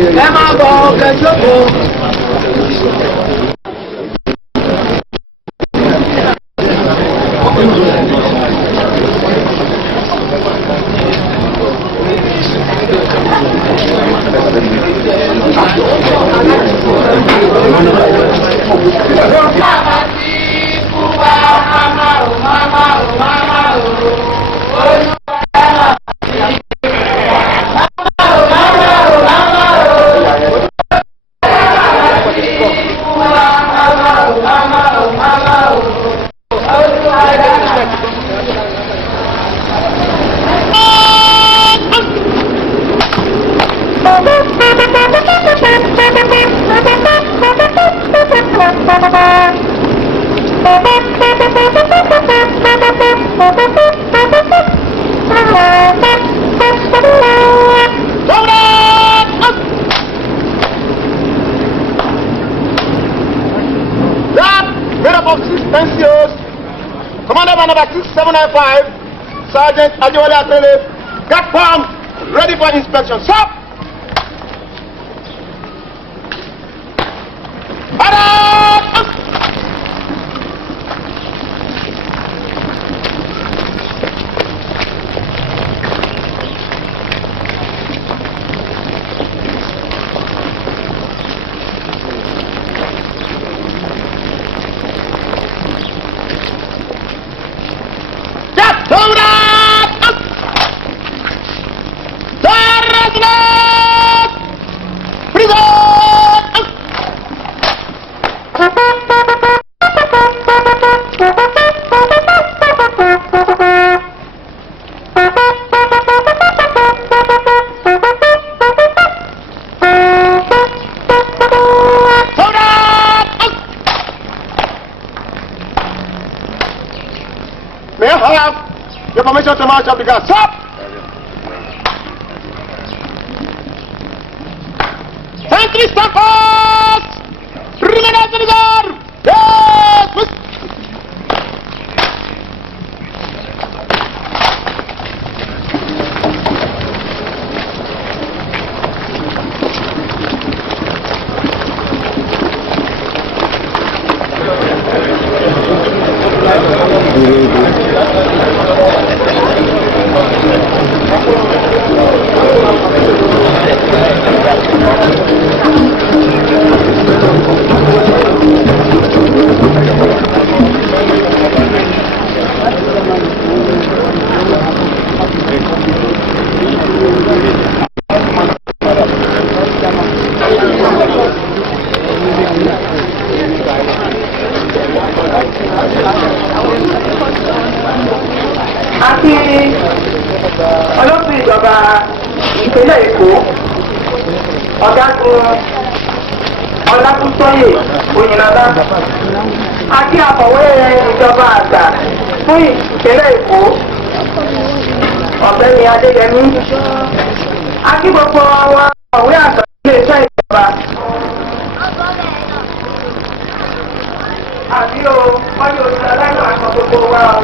ẹ máa bọ̀ kẹjọ́kọ̀. Commander by number 6795, Sergeant Ajewale Atele, got farm, ready for inspection. Stop! May I have your permission to march up the gun? Stop! Sentry stop fast! Remain at the guard! Yes! Miss. Àti olóòtú ìjọba ìpínlẹ̀ Èkó ọ̀gágun Ọlátúntóyè Oyinlọ́lá àti akọ̀wé ìjọba àgbà fún ìpínlẹ̀ Èkó ọ̀gbẹ́ni Adéyẹmí àti gbogbo àwọn akọ̀wé àgbà ilé-iṣẹ́ ìjọba. Àbí o, wọ́n ní oṣù aláìsàn àkọ́ gbogbo wa o.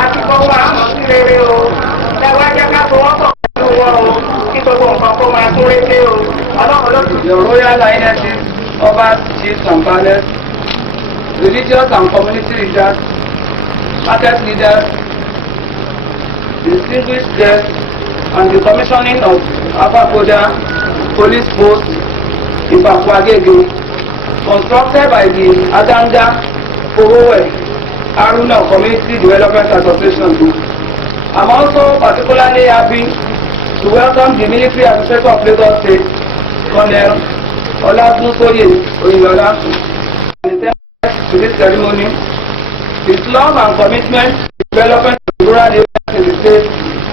Àti gbogbo àwọn sí rere o. Lẹ́wọ́n jẹ́ ká fọwọ́ pọ̀ pẹ̀lú wọn o. Kí gbogbo nǹkan kó máa tún rédé o. Ọlọ́run ló ti. Your Royal Highnesses, Obas, Chiefs and Palace, religious and community leaders, market leaders, distinguished guests, and the commissioning of Afakoda Police Post in Papuagege, constructed by the Adanga Owowe Aruna Community Development Association Group. I'm also particularly happy to welcome the Military Administrator of Lagos State, Colonel Olatuntoye Oyinlola, to this ceremony. His love and commitment to development of rural areas in the state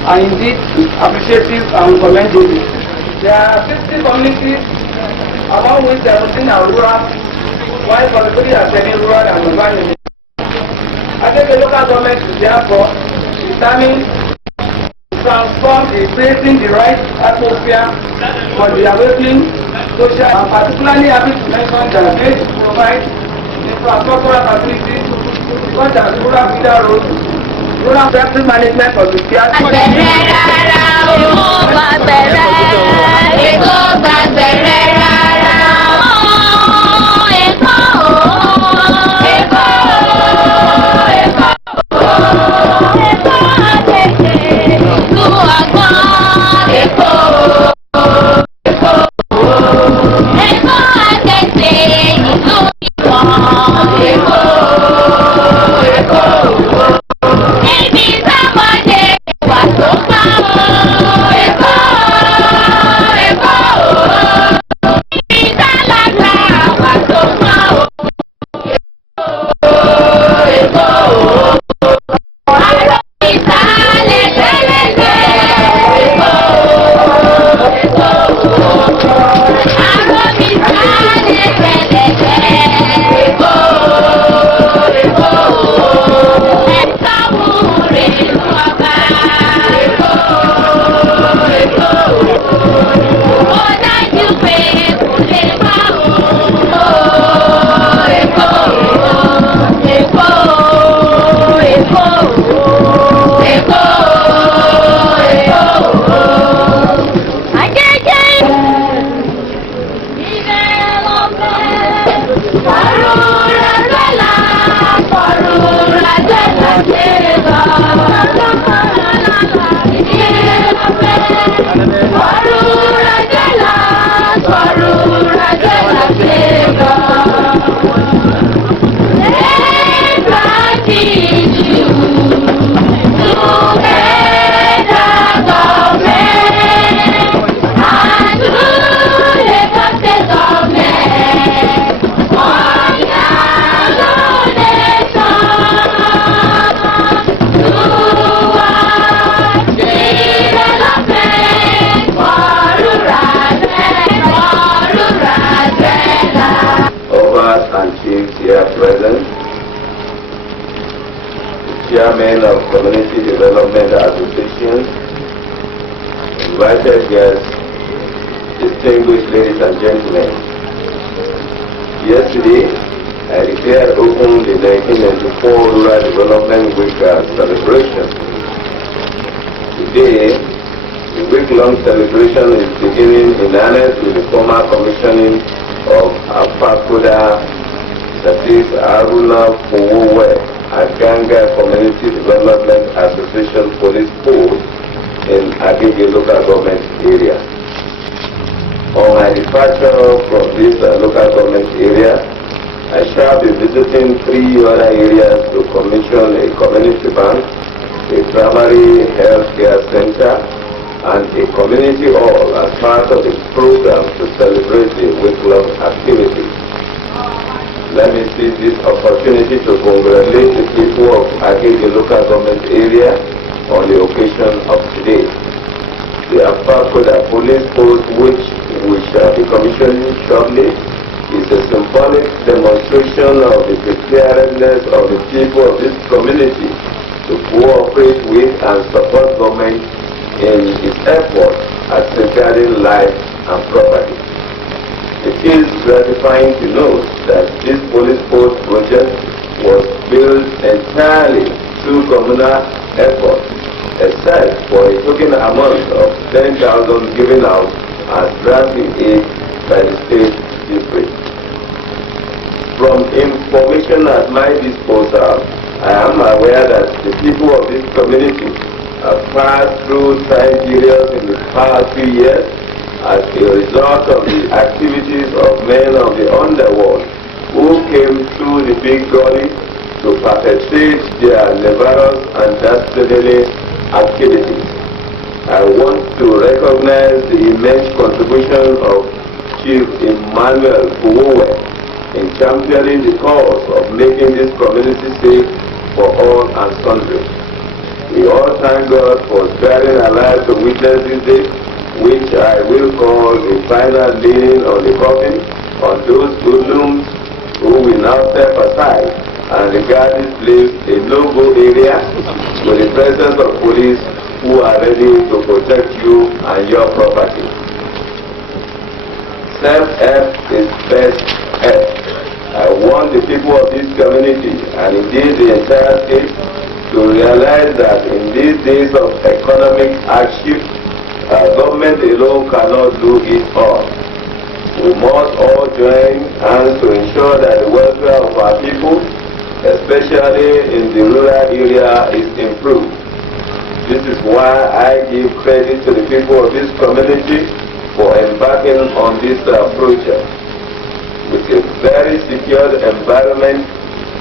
are indeed appreciative and commendable. There are 60 communities, among which 17 are rural, while 43 are semi-rural and urban units. I think the local government is therefore determined to transform the creating the right atmosphere for the awakening social. I'm particularly happy to mention that they provide infrastructural facilities such as rural feeder roads, rural traffic management for security. And chiefs here present, chairman of Community Development Association, invited guests, distinguished ladies and gentlemen. Yesterday, I declared open the 1994 Rural Development Week celebration. Today, the week-long celebration is beginning in earnest with the formal commissioning of Apakoda, that is Aruna Powowe, Aganga Community Development Association Police Post in Agege local government area. On my departure from this local government area, I shall be visiting 3 other areas to commission a community bank, a primary health care center, and a community hall as part of the program to celebrate the week-long activity. Let me seize this opportunity to congratulate the people of Agege local government area on the occasion of today. The Apakoda police post, which we shall be commissioning shortly, is a symbolic demonstration of the preparedness of the people of this community to cooperate with and support government in its effort at safeguarding life and property. It is gratifying to note that this police post project was built entirely through communal effort, except for a token amount of 10,000 given out as granting aid by the state district. From information at my disposal, I am aware that the people of this community have passed through trying periods in the past few years as a result of the activities of men of the underworld who came through the big gully to perpetrate their nefarious and dastardly activities. I want to recognize the immense contribution of Chief Emmanuel Powowe in championing the cause of making this community safe for all and sundry. We all thank God for sparing our lives to witness this day, which I will call the final leaning on the coffin on those hoodlums who will now step aside and regard this place a no-go area with the presence of police who are ready to protect you and your property. Self-help is best help. I want the people of this community and indeed the entire state to realize that in these days of economic hardship, government alone cannot do it all. We must all join hands to ensure that the welfare of our people, especially in the rural area, is improved. This is why I give credit to the people of this community for embarking on this project. With a very secured environment,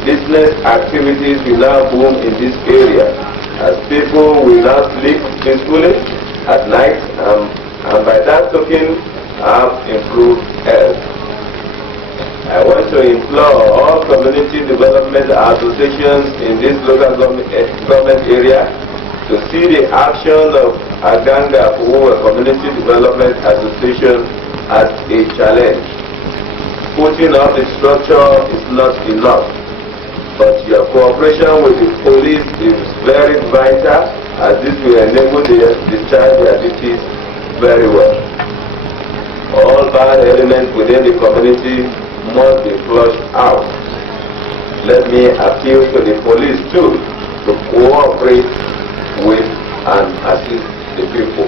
business activities will now boom in this area as people will now sleep peacefully at night and by that token have improved health. I want to implore all community development associations in this local government area to see the action of Aganga Powowe Community Development Association as a challenge. Putting up the structure is not enough, but your cooperation with the police is very vital, as this will enable them to discharge their duties very well. All bad elements within the community must be flushed out. Let me appeal to the police too to cooperate with and assist the people.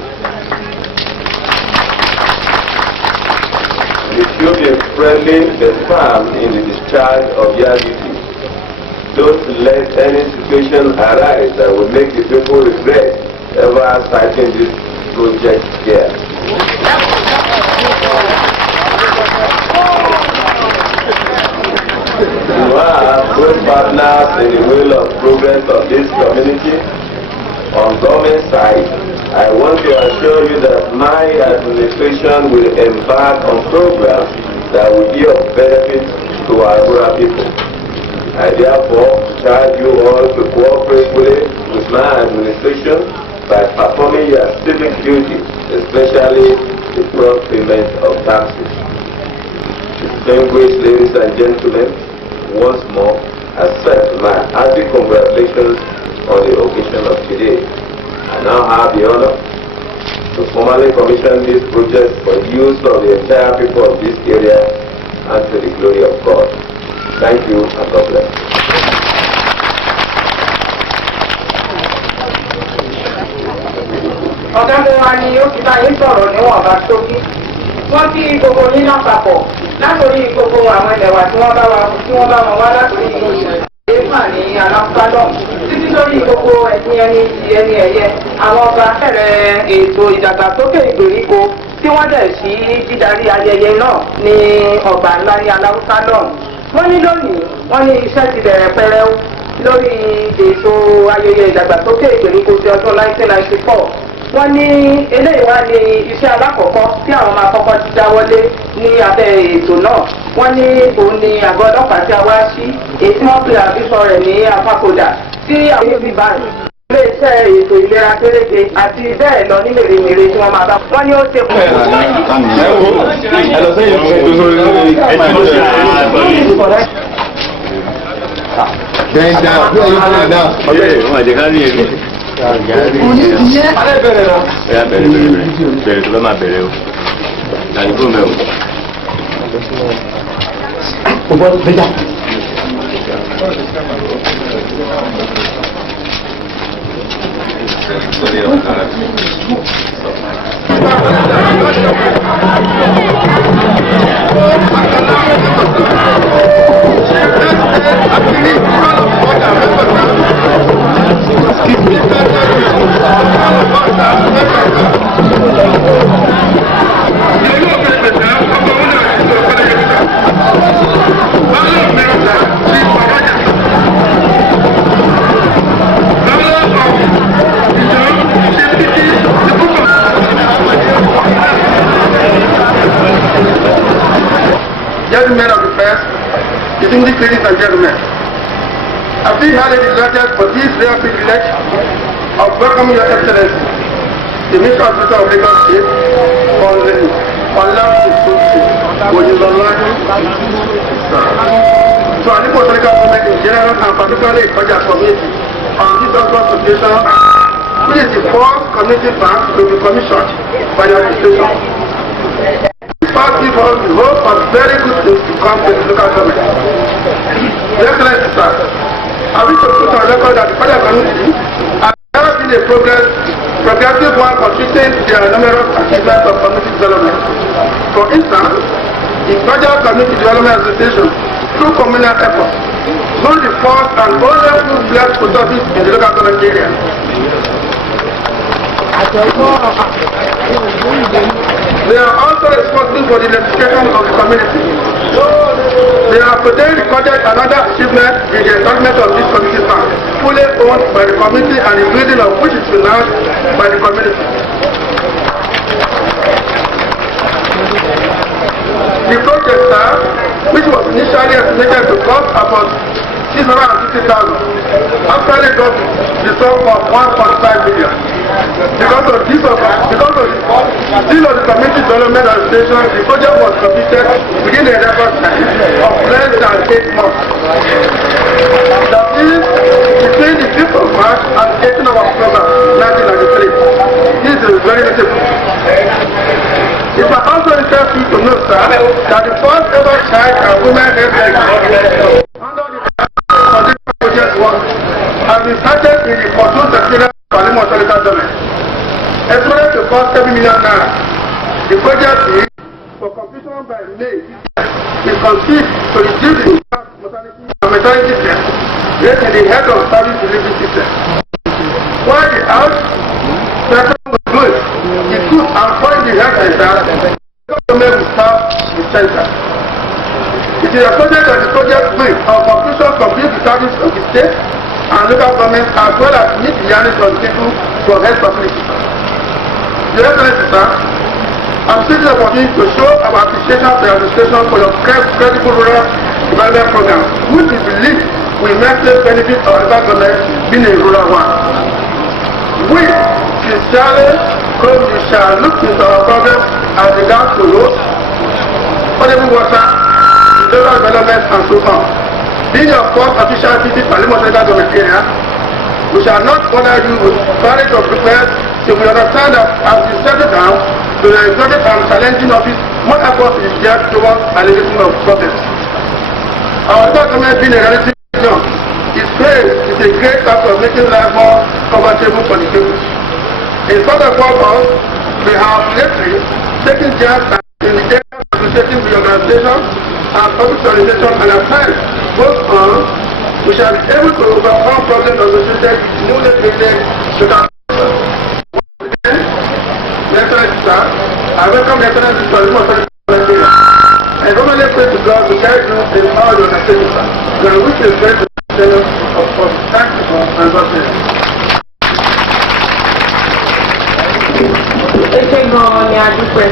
We should be friendly but firm in the discharge of your duties. Don't let any situation arise that will make the people regret ever citing this project here. You are good partners in the wheel of progress of this community. On government side, I want to assure you that my administration will embark on programs that will be of benefit to our rural people. I therefore charge you all to cooperate fully with my administration by performing your civic duty, especially the prompt payment of taxes. Distinguished ladies and gentlemen, once more, accept my hearty congratulations on the occasion of today. I now have the honor to formally commission this project for the use of the entire people of this area and to the glory of God. Thank you and God bless. Ọ̀gá mi wá ní ó ti bá yín sọ̀rọ̀ níwọ̀n bá tóbi. Wọ́n kí gbogbo yín náà papọ̀ látòrí gbogbo àwọn ẹlẹ́wà tí wọ́n bá wọn wá látòrí èèfà ní alápálọ̀ títí lórí gbogbo ẹni ẹ̀yẹ àwọn ọba bẹ̀rẹ̀ ètò ìdàgbàsókè ìgbèríko tí wọ́n dẹ̀ sí dídarí ayẹyẹ náà ní ọgbà ńlá ní alápálọ̀. Wọ́n ní lónìí wọ́n ní iṣẹ́ ti bẹ̀rẹ̀ pẹrẹu lórí ètò ayẹyẹ ìdàgbàsókè ìgbèríko ti ọdún 1994. Wọ́n ní eléyìí wá ní iṣẹ́ alákọ̀ọ́kọ́ tí àwọn máa kọ́kọ́ ti dáwọ́lé ní abẹ́ ètò náà. Wọ́n ní òun ni àgọ́ ọlọ́pàá tí a wá sí èyí tí wọ́n pe àbísọ rẹ̀ ní apákòdà tí àwọn ibi báyìí. Ilé-iṣẹ́ ètò ìlera péréje àti bẹ́ẹ̀ lọ ní mèremère tí wọ́n máa bá. Wọ́n ní ó ṣe kù. Bẹ̀rẹ̀ tó bá máa bẹ̀rẹ̀ o. Tàbí fún mẹ́ o. O bọ́ bẹ́jà. Gentlemen of the press, distinguished ladies and gentlemen, I feel highly delighted for this rare privilege of welcoming Your Excellency, the Minister of State of Lagos State, on the Oyinolu to our Igbo local government in general and particularly Ikoja community on this August occasion, which is the first community bank to be commissioned by the administration. First give us the hope of very good things to come to the local government. Your Excellency, sir, I wish to put on record that the Ikoja community has never been a progressive one contributing to their numerous achievements of community development. For instance, the Ikoja Community Development Association, through communal efforts, known the first and only full-fledged post office in the local government area. They are also responsible for the electrification of the community. They have today recorded another achievement in the establishment of this community bank, fully owned by the community and the building of which is financed by the community. The project, which was initially estimated to cost about 650,000, actually got the sum of 1.5 million. Because of the deal of the community development administration, the project was completed within a record time of less than 8 months. That is between the 5th of March and 18th of October 1993. This is very notable. It was also interesting to note, sir, that the first ever child and women health care under the project work has been started in the Fortune Secretariat of Alimo local government. Estimated to cost 7 million naira. The project is for completion by May. It consists to reduce the maternity care rate in the head of service delivery system. While the house sector was good, that the government will start the center. It is a project that the project will, on conclusion, complete the service of the state and local government as well as meet the yearnings of the people for health facilities. Your Excellency, sir, I'm taking the opportunity to show our appreciation to the administration for your credible rural development program, which we believe will immensely benefit our local government being a rural one. We sincerely hope you shall look into our progress as regards to roads, potable water, rural development, and so on. Being your first official visit to Limo Central Government area, we shall not bother you with various of requests till we understand that as we settle down to the exotic and challenging office, more effort is geared towards alleviation of problems. Our government being a relative young, its praise is a great task of making life more comfortable for the people. In spite of all us, we have lately taken steps in the area of associating reorganization and public organization, and at times, both on, we shall be able to overcome problems associated with newly created local. I welcome the Excellency to the Limo Central area. I normally pray to God to guide you in all your organization, and which is very of course. Thank you for answering. Gan-an ni a dúpẹ́.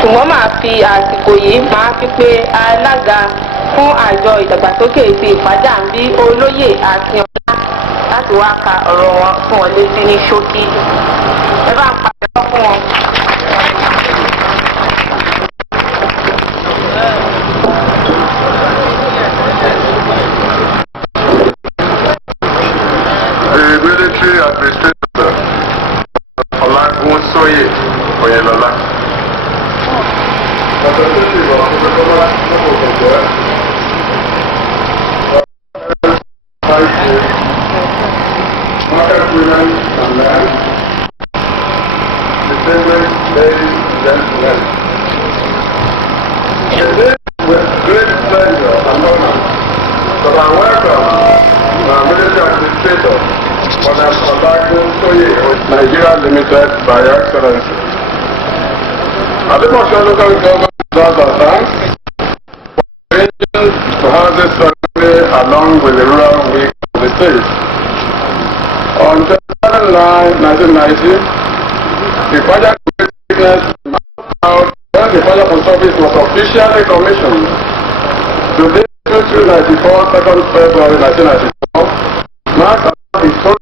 Ṣùgbọ́n màá fi àsìkò yìí máa fi pé alága fún àjọ ìdàgbàsókè ti Ìpàjà ń bí olóyè àti ọ̀la láti wá ka ọ̀rọ̀ wọn fún wọn létí ní ṣókí. Ẹ bá ń pàṣẹ lọ fún wọn. The military administrator Oyinolu Oyinolu. Market women and men, distinguished ladies and gentlemen. It is with great pleasure and honor that I welcome my military administrator, Madam Oyinolu Nigeria Limited, by Your Excellency. Adimosho local government does our thanks for arranging to have this ceremony along with the rural week of the state. On January 9, 1990, the Ìpàjà business out when the Ìpàjà Post Office was officially commissioned. Today, 294, 2nd February 1994, marks its first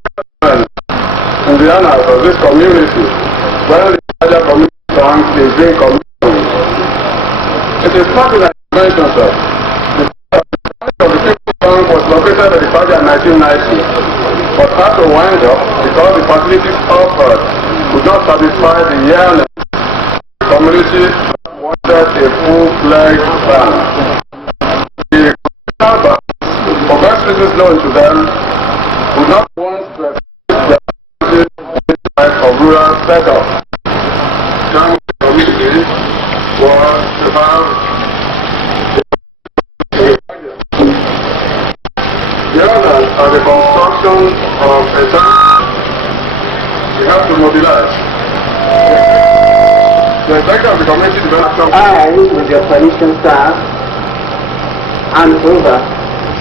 in the annals of this community when the Ìpàjà community bank is being commissioned. It is not an invention, sir. The bank of the People's Bank was located at the Ìpàjà in 1990, but had to wind up because the facilities offered could not satisfy the yearning. The community wanted a full-fledged bank. The commercial banks, for best reasons known to them, would not want to establish their type of rural setup. Young community was to have the others are the construction of a bank. We have to mobilize. The executive of the community development. I, with your permission, sir, hand over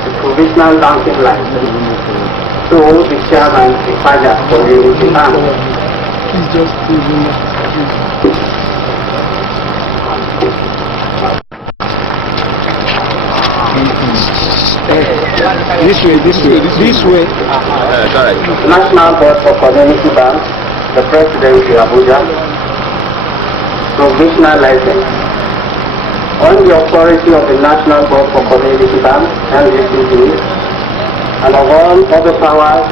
the provisional banking license to the chairman of the Ìpàjà Community Bank. This way. National Board for Community Bank, the Presidency Abuja, provisional license. On the authority of the National Board for Community Bank, NBCB, and of all other powers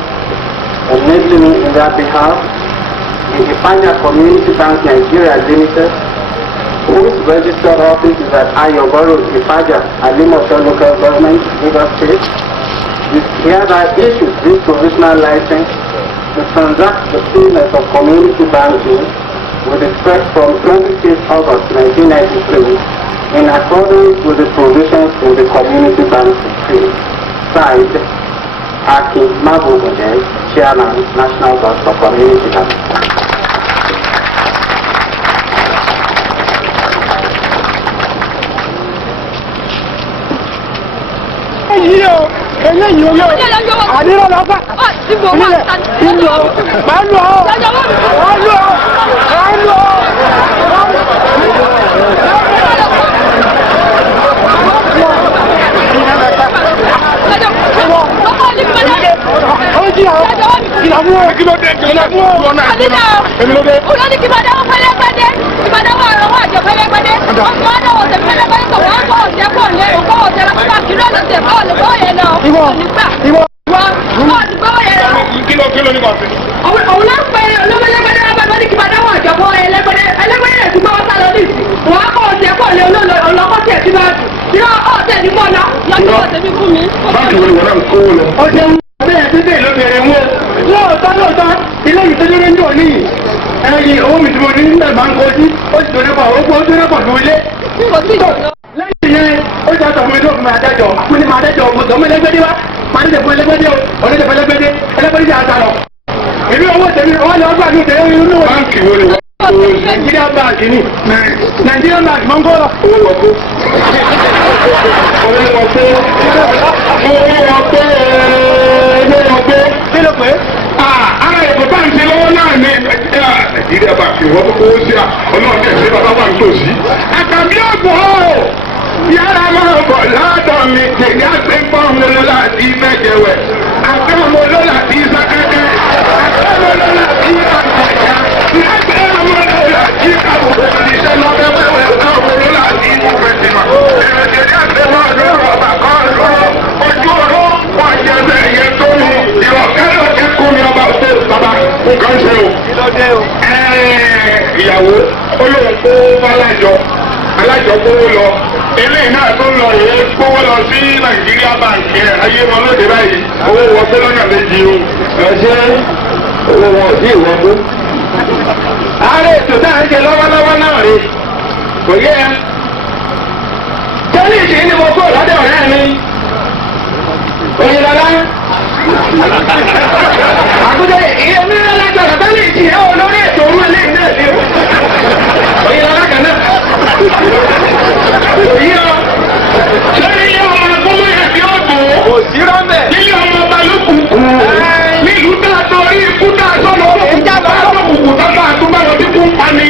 enabling in their behalf, the Ìpàjà Community Bank Nigeria Limited, whose registered office is at Ayoboro, Ìpàjà, Alimosho Local Government, Lagos State, is hereby issued this provisional license to transact the business of community banking with effect from 26 August 1993 in accordance with the provisions of the Community Bank Decree. Signed, Akin Mabubode, Chairman, National Board for Community Bank. eléyìí olú àdéhùn lọ́pàá nílẹ̀ ìlú máa ń lọ ẹ̀yìn owó mi tí mo ní nígbà máa ń kojú ó sì torí pa ògbó ó torí pọ̀ lórí ilé. lẹ́yìn yẹn ó jẹ́ àtọ̀ fún mi tó fún mi àdájọ́ fún mi máa dájọ́ ọmọ tọ́mọ ẹlẹ́gbẹ́dẹ́ wa máa ń dẹ̀kun ẹlẹ́gbẹ́dẹ́ o ọ̀lẹ́dẹ̀ fún ẹlẹ́gbẹ́dẹ́ ẹlẹ́gbẹ́dẹ́ jẹ́ àtàlọ́. èmi owó tèmi wọ́n lọ gbà mí tẹ̀lé inú wọn. báńkì wo ni wọ́n. Nàìjíríà báńkì ni Nàìjíríà báńkì máa ń gbọ́ lọ. owó wọ̀kú. kí ló pé? ara èkó bá ń ṣe lọ́wọ́ náà ní Nàìjíríà bá fi wọ́n tó kówó sí ọlọ́run tẹ̀ sí bàbá wà ń tòsí. àkàbí ọ̀gbọ̀n o yàrá máa bọ̀ lọ́dọ̀ mi tèmi àgbẹ̀pọ̀ ọmọlọ́ láti mẹ́jẹ̀wẹ̀ àgbẹ̀ ọmọlọ́ láti sákẹ́kẹ́ àgbẹ̀ ọmọlọ́ láti àgbàjá àgbẹ̀ ọmọlọ́ láti kàbùkù ìṣẹ́ lọ́dẹ̀ wẹ̀wẹ̀ ọmọlọ́ láti ìwọ̀fẹ̀sìmọ̀ èrèdè àgbẹ̀wọ̀ lọ́rọ̀ bàkọ́ lọ́rọ̀ ojú ọ̀rọ̀ wọ́n jẹ́ bẹ́ẹ̀ yẹn tó mú ìrọ̀kẹ́rọ̀ kẹ́kọ̀ọ́ mi ọba ọ̀tẹ̀ bàbá nǹkan ṣe o. ìyàwó olóhùn kó alájọ kówó lọ eléyìí náà tó lọ yìí kówó lọ sí Nàìjíríà báńkì ayé wọn lóde báyìí owó wọn pé lọ́nà méjì o. ẹ̀ṣẹ́ owó wọn ò sí ìwọ́n mú. ààrẹ ètò tá à ń ṣe lọ́wọ́lọ́wọ́ náà rè kò yẹ ẹ. tẹ́lẹ̀ ìṣe ni mo kó lọ́dọ̀ ọ̀rẹ́ mi Oyinolu. àkújẹ ìyẹn mi rẹ̀ lágbára tẹ́lẹ̀ ìṣe ẹ̀ olórí ètò òun ẹlẹ́yìn náà ni o. Oyinolu kan náà. Òyìn ọ, lórí ilé ọmọ agbóhùn ẹ̀bí ọ̀gbọ̀n. Kò sí rọ́mẹ̀. Nílé ọmọ ọba ló kù. Nílùú tá a torí ikú tá a sọ̀rọ̀ òkú tá a sọ̀rọ̀ òkú tá a túbọ̀ lọ sí kún pani.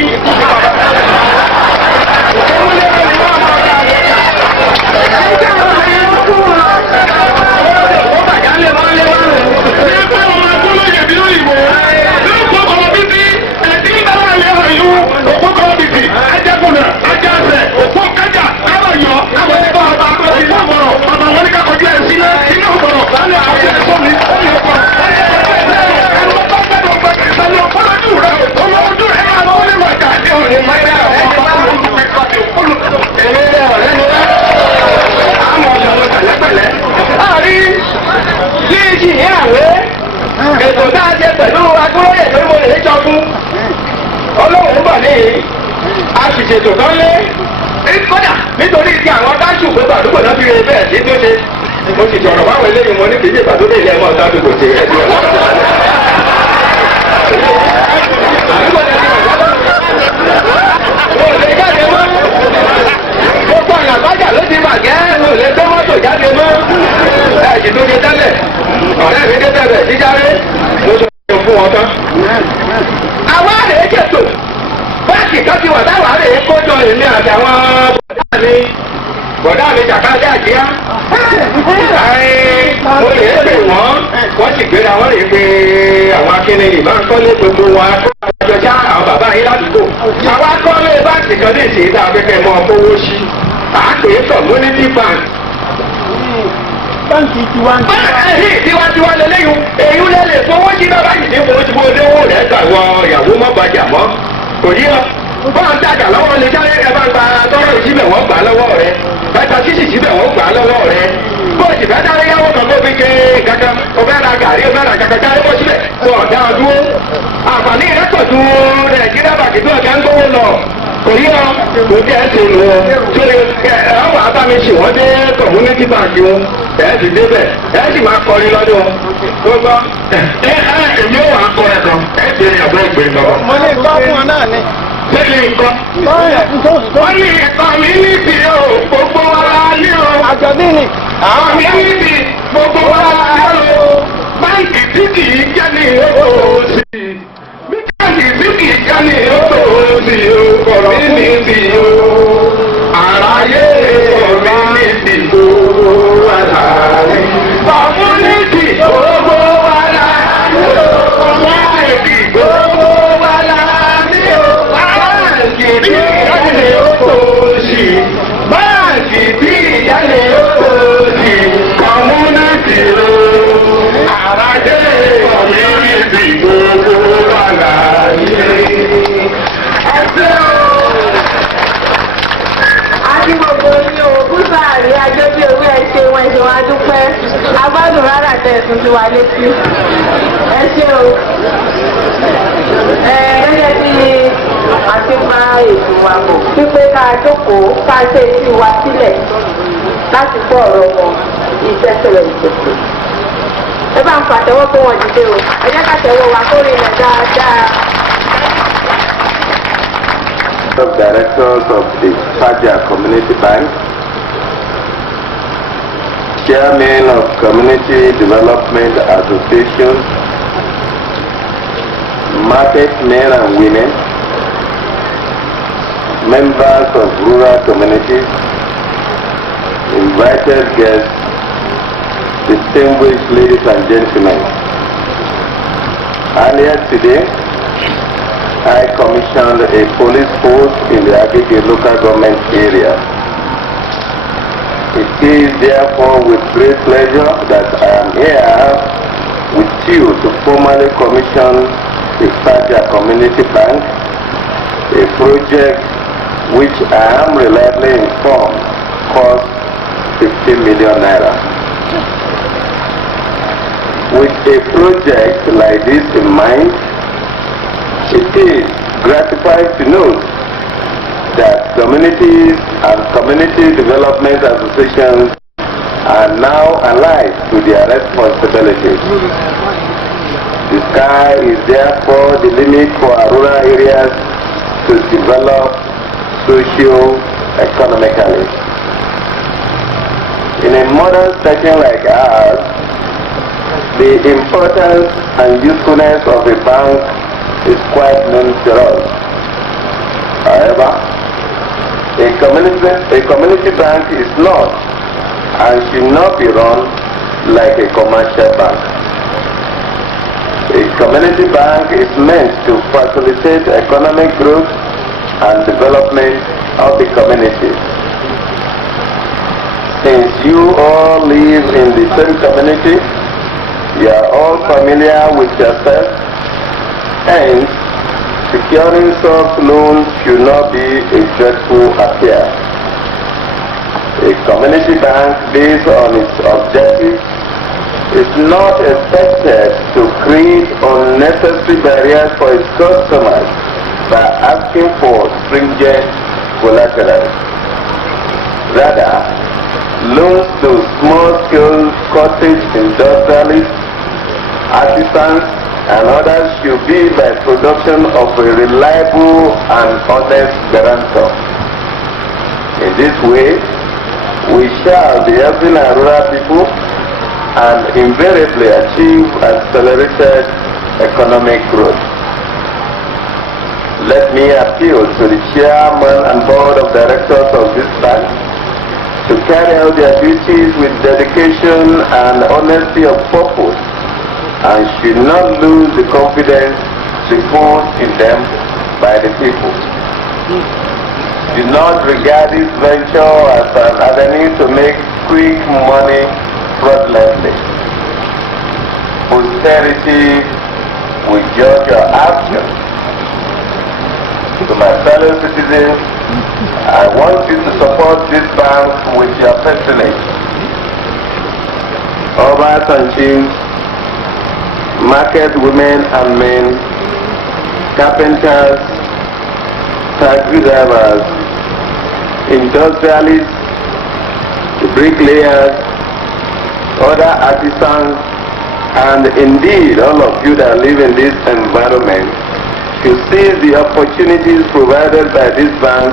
ètò tá a jẹ pẹ̀lú agbóyè tó mo lè jọ fún ọlọ́run bọ̀ ní àṣìṣètò kan lé kódà nítorí ti àwọn dáṣù pé àdúgbò náà fi rè bẹ́ẹ̀ sí tó ṣe mo sì sọ̀rọ̀ báwọn eléyìí mo ní kì í ṣe ìbàdó lè lẹ́mọ̀ ọ̀tá tó kò ṣe ẹ̀dùn ọ̀tá. mo lè jáde mọ́ gbogbo ọ̀nà àbájá ló ti bàjẹ́ mo lè gbé mọ́tò jáde mọ́ ẹ̀jì tó ṣe tẹ́lẹ̀ ọ̀rẹ́ mi dé bẹ̀rẹ̀ jíjáre mo sọ fún wọn tán. àwa rèé ṣètò báńkì kan ti wà táwa rèé kójọ èmi àti àwọn bọ̀dá mi jàkájá àjíyá. mo lè pè wọ́n sì gbéra wọ́n lè pe àwọn akínní máa ń kọ́lé gbogbo wa àjọjá àwọn bàbá yín ládùúgbò. àwa kọ́lé báńkì kan lè ṣe é dáa kẹ́kẹ́ mọ́ owó sí àápè community bank. báńkì tiwantiwa lélẹ́yìn èyí lè lè fowó sí bàbá yìí ní fowó tí mo dé owó rẹ̀ gbà wọ ìyàwó mọ́ bàjá mọ́ kò yí ọ. bọ́ọ̀ ń tajà lọ́wọ́ lè jáde ẹ bá gba tọ́rọ̀ ìsíbẹ̀ wọ́n gbà lọ́wọ́ rẹ̀ bẹ́ẹ̀ títì síbẹ̀ wọ́n gbà lọ́wọ́ rẹ̀ bọ́ọ̀ sì fẹ́ dárí yàwó kan tó fi ké kankan o fẹ́ ra gàrí o fẹ́ ra kankan jáde bọ́ síbẹ̀ kó ọ̀dà dúró àǹfààní rẹ̀ pọ̀ ju Nàìjíríà bàkì tó ọ̀gá ń gbówó lọ kò yí ọ kò tí ẹ ti lù ọ tó lè ọwọ́ abámisì wọ́n dé community bank wọn ẹ ti débẹ̀ ẹ sì máa kọrin lọ́dún tó gbọ́ èmi ò wá kọ ẹ̀dọ̀ ẹ ti rìn àbọ̀ ìgbè lọ. mo lè gbọ́ fún ọ náà ni. Lẹ́lẹ̀ nǹkan. Wọ́n ní community o, gbogbo ara ní o. Àjọ̀dún ni. Community gbogbo wọn ṣe wá dúpẹ́ agbádùn rárá tẹ̀sùn ti wà létí ẹ ṣé o. Gẹ́gẹ́ bí àti bá ètò wa bọ̀ wípé ká jókòó ká ṣe etí wa sílẹ̀ láti gbọ́ ọ̀rọ̀ wọn iṣẹ́ ṣẹlẹ̀ ìṣẹ̀ṣẹ̀. Ẹ bá ń pàtẹ́wọ́ fún wọn dìde o ẹ jẹ́ ká tẹ́wọ́ wa kó rí ilẹ̀ dáadáa. Of directors of the Faja Community Bank, Chairman of Community Development Association, market men and women, members of rural communities, invited guests, distinguished ladies and gentlemen. Earlier today, I commissioned a police force in the Agege local government area. It is therefore with great pleasure that I am here with you to formally commission the Faja Community Bank, a project which I am reliably informed cost 50 million naira. With a project like this in mind, it is gratifying to note that communities and community development associations are now alive to their responsibilities. The sky is therefore the limit for our rural areas to develop socio-economically. In a modern setting like ours, the importance and usefulness of a bank is quite known to us. However, a community bank is not and should not be run like a commercial bank. A community bank is meant to facilitate economic growth and development of the community. Since you all live in the same community, you are all familiar with yourself, and securing such loans should not be a dreadful affair. A community bank based on its objectives is not expected to create unnecessary barriers for its customers by asking for stringent collateral. Rather, loans to small-scale cottage industrialists, artisans, and others should be by production of a reliable and honest guarantor. In this way, we shall be helping our rural people and invariably achieve accelerated economic growth. Let me appeal to the chairman and board of directors of this bank to carry out their duties with dedication and honesty of purpose, and should not lose the confidence reposed in them by the people. Do not regard this venture as an avenue to make quick money fraudulently. Posterity will judge your actions. To my fellow citizens, I want you to support this bank with your patronage. Obas and chiefs, market women and men, carpenters, taxi drivers, industrialists, bricklayers, other artisans, and indeed all of you that live in this environment should seize the opportunities provided by this bank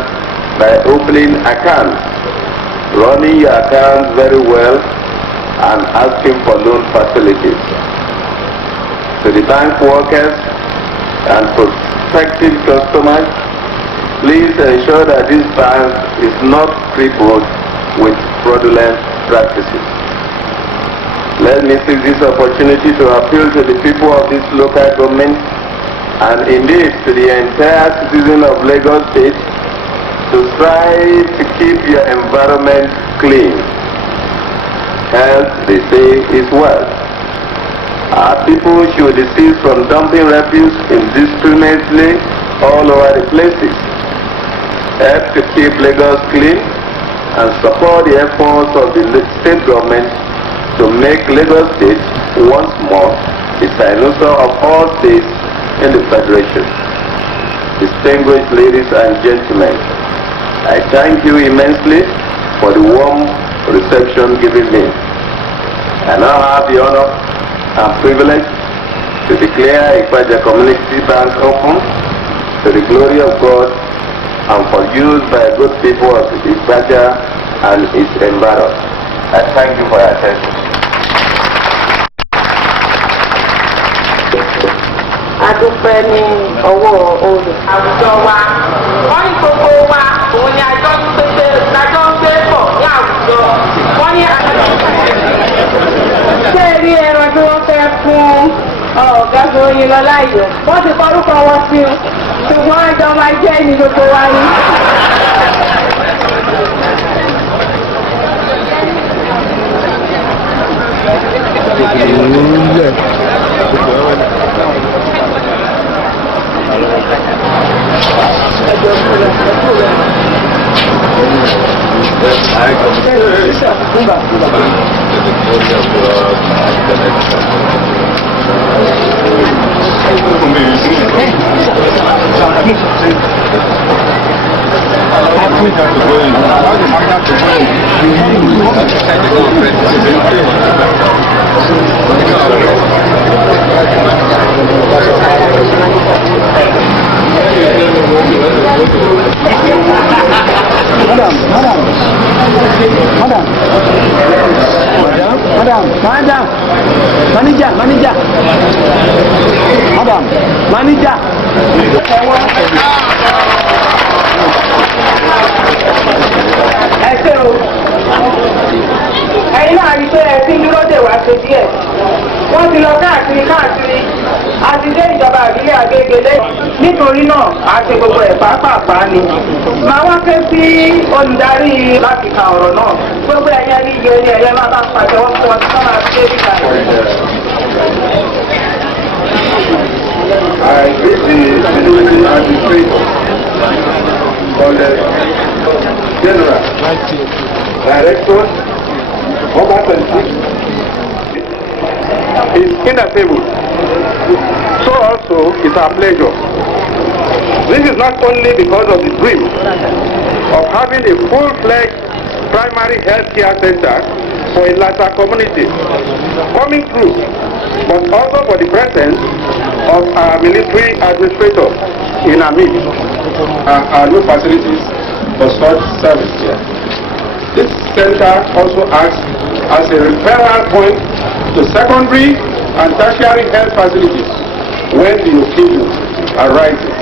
by opening accounts, running your accounts very well, and asking for loan facilities. To the bank workers and prospective customers, please ensure that this bank is not crippled with fraudulent practices. Let me take this opportunity to appeal to the people of this local government and indeed to the entire citizen of Lagos State to strive to keep your environment clean. Health, they say, is wealth. Our people should desist from dumping refuse indiscriminately all over the places. Help to keep Lagos clean and support the efforts of the state government to make Lagos State once more the dinosaur of all states in the Federation. Distinguished ladies and gentlemen, I thank you immensely for the warm reception given me. I now have the honor and privilege to declare Ipaja Community Bank open to the glory of God and for use by good people of Ipaja and its environs. I thank you for your attention. Adúpẹ́ ní ọwọ́ àwùjọ wa. Wọ́n ní gbogbo wa òun ni àjọ ń gbé pọ̀ ní àwùjọ. Wọ́n ní ṣé rí ẹran tí wọ́n fẹ́ fún ọ̀gá Oyinolu Ayọ̀. Wọ́n ti kọ orúkọ wọn sí o. Ṣùgbọ́n àjọ máa jẹ́ ní gbogbo wa ní. Manager. Ẹ ṣé o. Ẹ̀yin náà rí pé ẹ ti ń dúró dè wá ṣe díẹ̀. Wọ́n ti lọ káàkiri. A ti dé ìjọba ìbílẹ̀ Agégélé. Nítorí náà, a ṣe gbogbo ẹ̀ pàápàá ni. Màá wá ké sí olùdarí láti ka ọ̀rọ̀ náà. Gbogbo ẹ̀yẹ yíyẹ ni ẹ̀yẹ máa bá pàtẹ́wọ́ fún wọn tí wọ́n máa fi dé níta rẹ̀. I greet the Security Administrator, General, Director, is inevitable. So also is our pleasure. This is not only because of the dream of having a full-fledged primary health care center for a larger community coming through, but also for the presence of our military administrators in our midst and our new facilities for such service here. This center also acts as a referral point to secondary and tertiary health facilities when the occasion arises.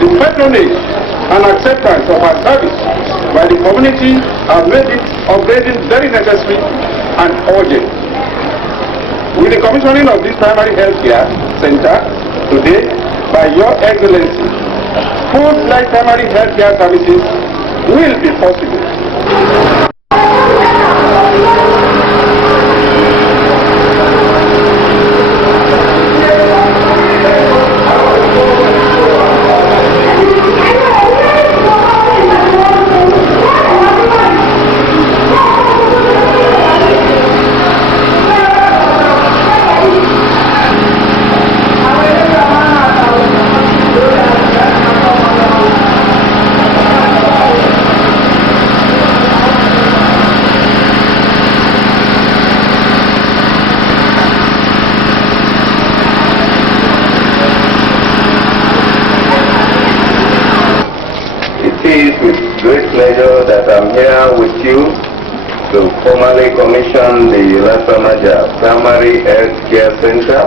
The patronage and acceptance of our service by the community have made it upgrading very necessary and urgent. With the commissioning of this primary health care center today by Your Excellency, full-fledged primary health care services will be possible. That I'm here with you to formally commission the Lasamaja Primary Health Care Center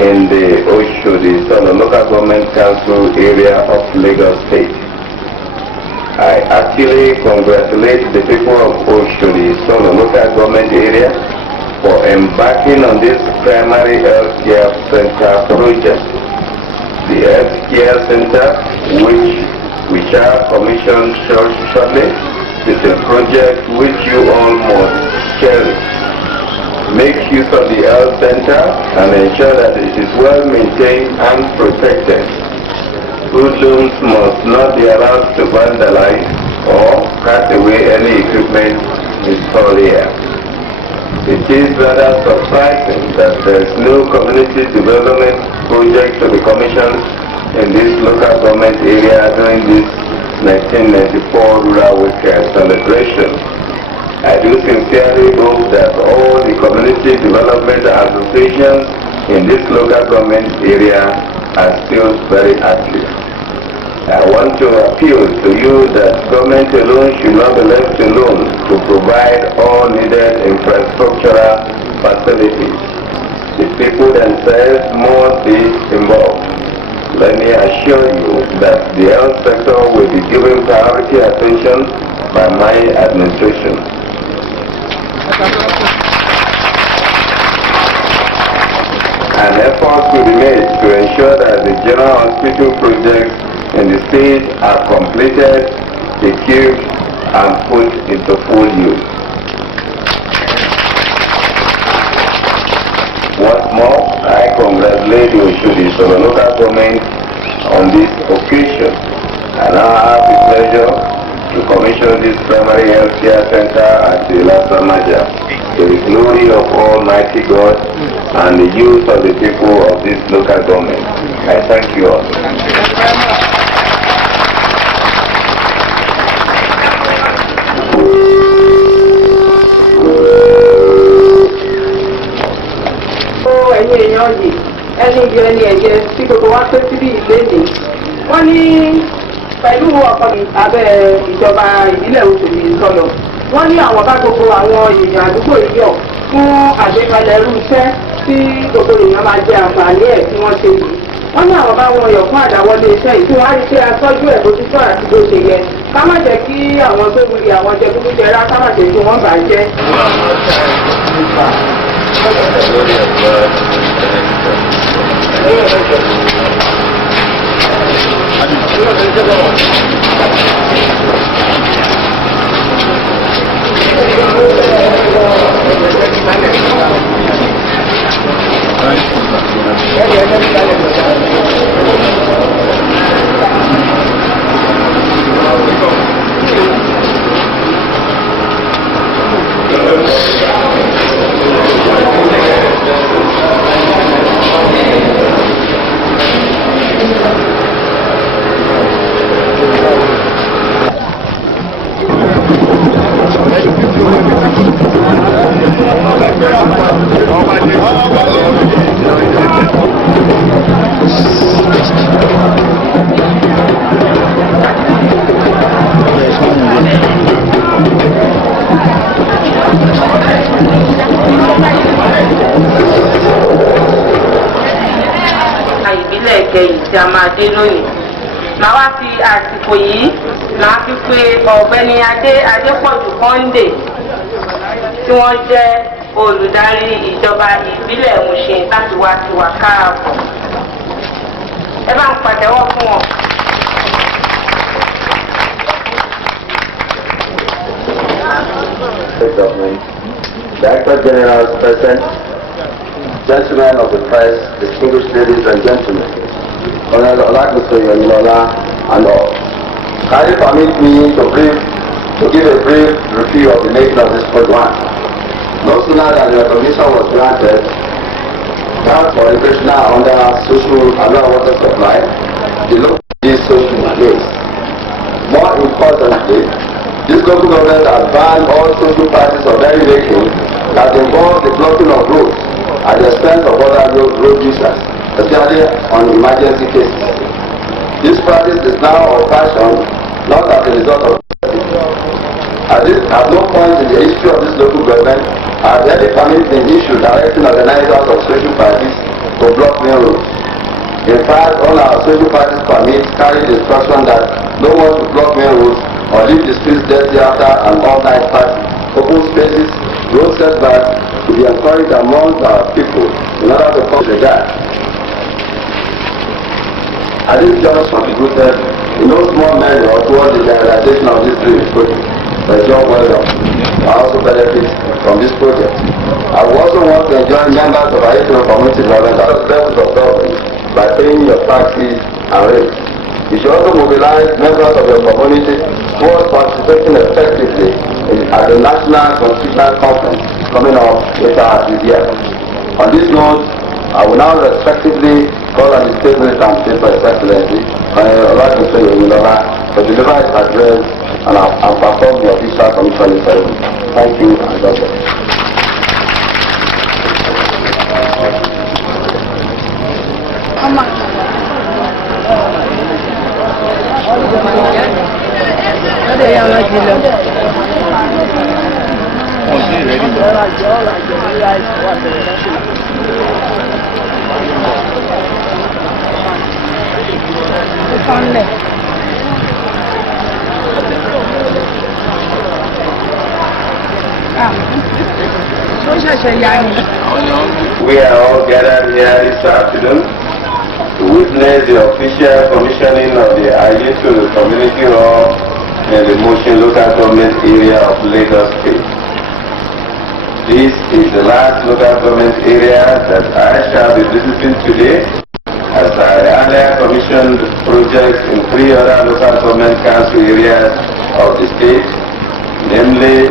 in the Oshodi Solo Local Government Council area of Lagos State. I actually congratulate the people of Oshodi Solo Local Government area for embarking on this Primary Health Care Center project. The Health Care Center, we shall commission shortly, is a project which you all must cherish. Make use of the health center and ensure that it is well maintained and protected. Hoodlums must not be allowed to vandalize or practice away any equipment installed here. It is rather surprising that there is no community development project to be commissioned in this local government area during this 1994 Rural Weekend celebration. I do sincerely hope that all the community development associations in this local government area are still very active. I want to appeal to you that government alone should not be left alone to provide all needed infrastructural facilities. The people themselves must be involved. Let me assure you that the health sector will be given priority attention by my administration. An effort will be made to ensure that the general hospital projects in the state are completed, secured, and put into full use. Once more, I congratulate you to the Solo local government on this occasion, and I have the pleasure to commission this primary health care center at the Lasamaja to the glory of Almighty God and the use of the people of this local government. I thank you all. Thank you very much. Ẹ̀yin èèyàn yìí ẹni ibi ẹni ẹ̀jẹ̀ tí gbogbo wa pé síbí ìlénì wọ́n ní pẹ̀lú ọ̀pọ̀ abẹ́ ìjọba ìbílẹ̀ Òṣòdì sọ̀lọ̀ wọ́n ní àwọn bá gbogbo àwọn èèyàn àdúgbò yìí yọ̀ fún àgbékalẹ̀ irú iṣẹ́ tí gbogbo èèyàn máa jẹ àǹfààní ẹ̀ tí wọ́n ṣe yìí wọ́n ní àwọn bá wọn yọ̀ fún àdáwọlé iṣẹ́ yìí tí wọ́n á rí pé aṣọ́jú ẹ̀ bójútó àti bó ṣe yẹ ká má jẹ́ kí àwọn tó wuli àwọn jẹgúdújẹrá ká má jẹ́ kí wọ́n bàjẹ́. ìbílẹ̀ kẹyìn tí a máa dé lónìí. Màá wá fi àsìkò yìí máa fi pé ọ̀gbẹ́ni Adépọ̀jù Kọ́ńdé tí wọ́n jẹ́ olùdarí ìjọba ìbílẹ̀ Mushin láti wá sí wa káàbọ̀. Ẹ bá ń pàtẹ́wọ́ fún wọn. Government, Director General present, gentlemen of the press, distinguished ladies and gentlemen, Honorable Oyinolu and all. Kindly permit me to give a brief review of the nature of this program. No sooner than the recognition was granted, that for recreational under social and water supply, the local social needs. More importantly, this local government has banned all social parties of any vehicle that involve the blocking of roads at the expense of other road users, especially on emergency cases. This practice is now of fashion, not as a result of at no point in the history of this local government has any permit been issued directing organizers of social parties to block main roads. In fact, all our social parties permits carry the instruction that no one to block main roads or leave the streets dirty after an all-night party. Open spaces, road setbacks to be encouraged among our people in order to come to that. And this just contributed in no small measure towards the realization of this dream project. But John well done. I also benefit from this project. I also want to enjoy members of our community development as levels of government by paying your taxes and rates. You should also mobilize members of your community towards participating effectively at the National Constitutional Conference coming up later this year. On this note, I will now respectively call on the State Minister and State Vice Excellency, Oyinolu, to deliver his address and perform the official commissioning ceremony. Thank you and God bless. We are all gathered here this afternoon to witness the official commissioning of the Oyinolu Community Hall in the Mushin local government area of Lagos State. This is the last local government area that I shall be visiting today, as I earlier commissioned projects in 3 other local government council areas of the state, namely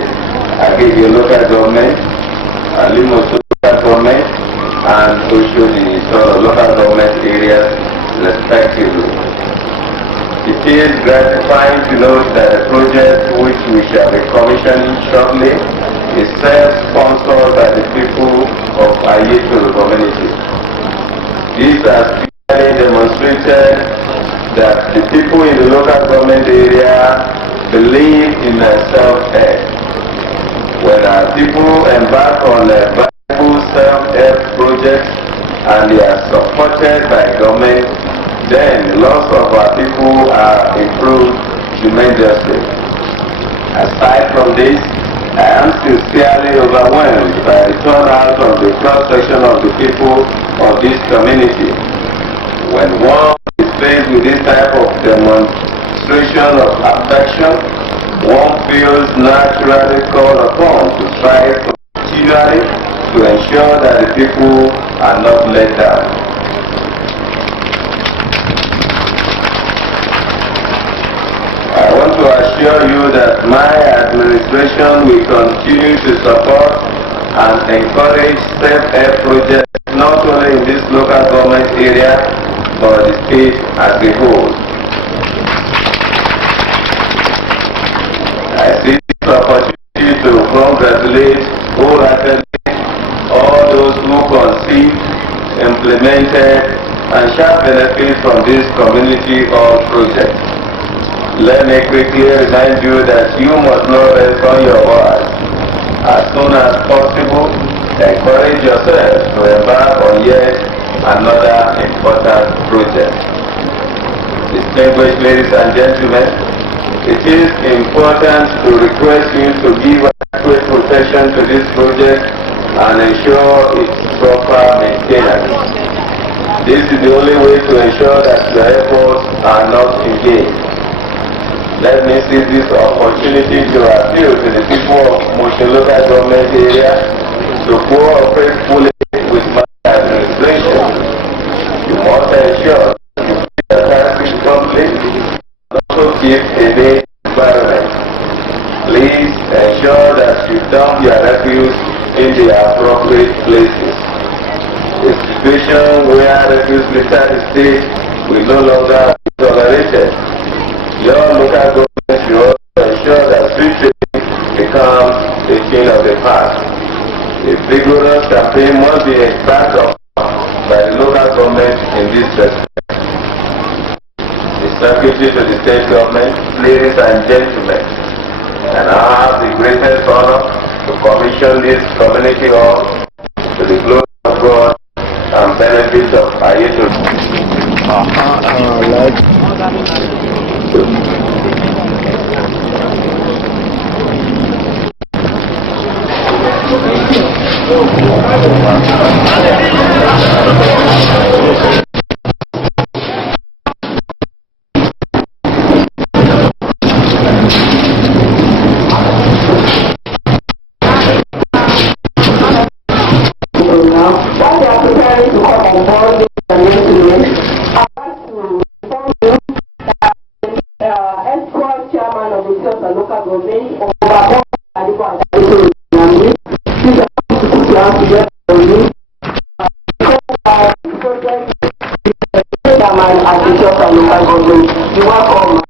Agege local government, Alimoso local government, and Oshodi local government areas respectively. It is gratifying to note that the project which we shall be commissioning shortly is self-sponsored by the people of Oyinolu community. This has clearly demonstrated that the people in the local government area believe in self-help. When our people embark on a viable self-help project and they are supported by government, then lots of our people are improved tremendously. Aside from this, I am sincerely overwhelmed by the turnout of the cross-section of the people of this community. When one is faced with this type of demonstration of affection, one feels naturally called upon to strive continually to ensure that the people are not let down. I want to assure you that my administration will continue to support and encourage self-help projects not only in this local government area but the state as a whole. I see this opportunity to congratulate wholeheartedly all those who conceived, implemented, and shall benefit from this community hall project. Let me quickly remind you that you must not rest on your words. As soon as possible, encourage yourself to embark on yet another important project. Distinguished ladies and gentlemen, it is important to request you to give adequate protection to this project and ensure its proper maintenance. This is the only way to ensure that your efforts are not in vain. Let me seize this opportunity to appeal to the people of Mushin local government area to cooperate fully with my administration. You must ensure that you pay the taxes promptly and also keep a safe environment. Please ensure that you dump your refuse in the appropriate places. A situation where refuse litter the state will no longer be tolerated. Your local government should also ensure that street sweeping becomes a thing of the past. A vigorous campaign must be embarked on by the local government in this respect. The Secretary to the State Government, ladies and gentlemen, and I have the greatest honor to commission this community hall to the glory of God and benefit of Oyinolu. While they are preparing to come on board, I'd like to inform you government overcome radical agitation in these are difficult to have to get for you. Chairman at the Church and local government, you welcome.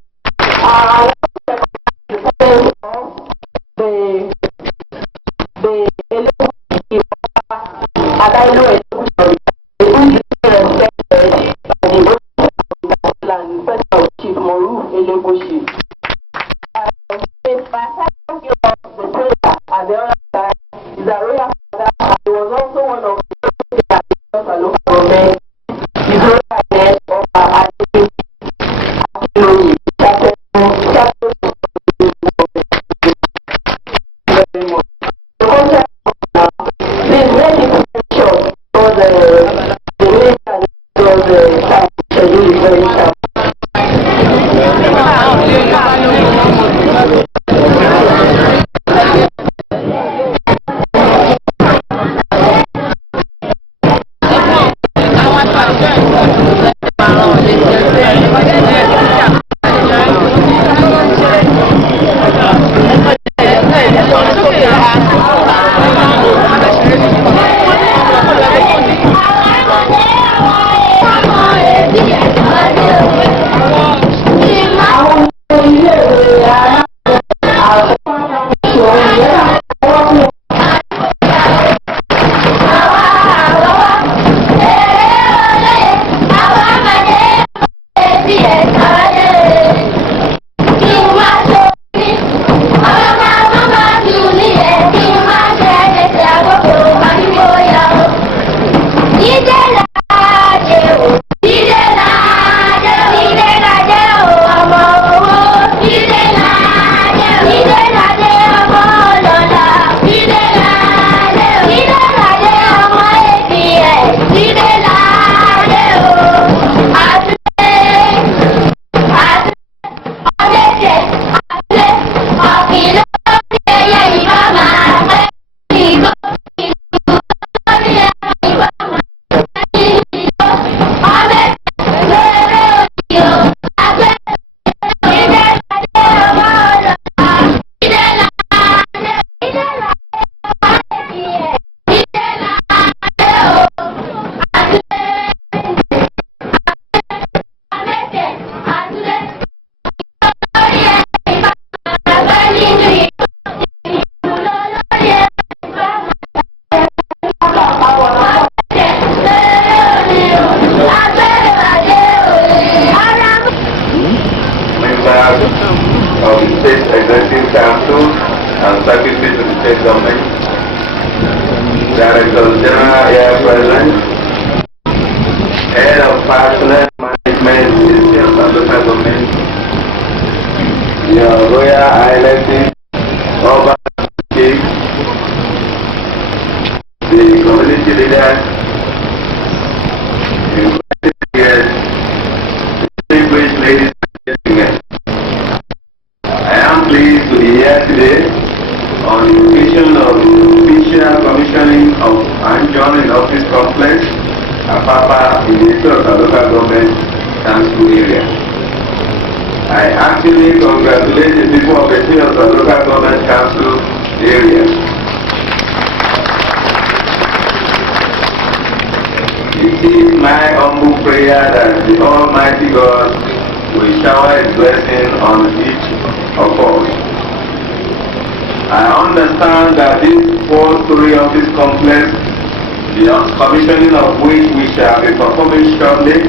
Commissioning of which we shall be performing shortly,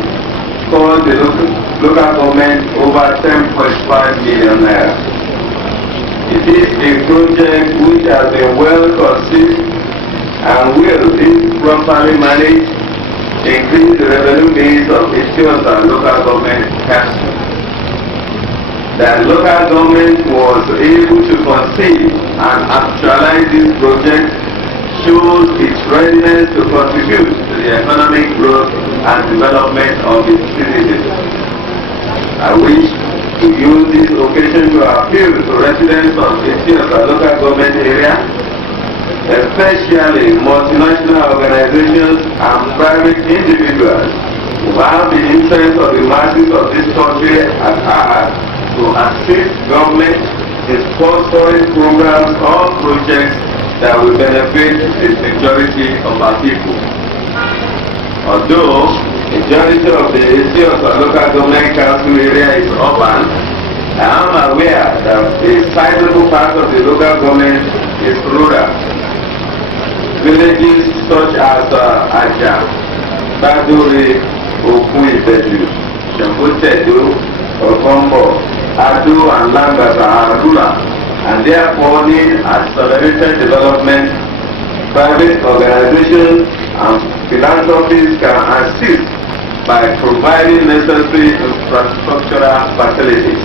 cost the local government over 10.5 million naira. It is a project which has been well conceived and will, if properly managed, increase the revenue base of institutions and local government council. That local government was able to conceive and actualize this project shows its readiness to contribute to the economic growth and development of its citizens. I wish to use this occasion to appeal to residents of the local government area, especially multinational organizations and private individuals who have the interest of the masses of this country at heart to assist government is sponsoring programs or projects that will benefit the security of our people. Although majority of the areas of local government council area is urban, I am aware that a sizable part of the local government is rural. Villages such as Aja, Badore, Okuibedu, Shambutedu, Okombo, Ado and Langasa are rural and therefore need accelerated development. Private organizations and philanthropies can assist by providing necessary infrastructural facilities.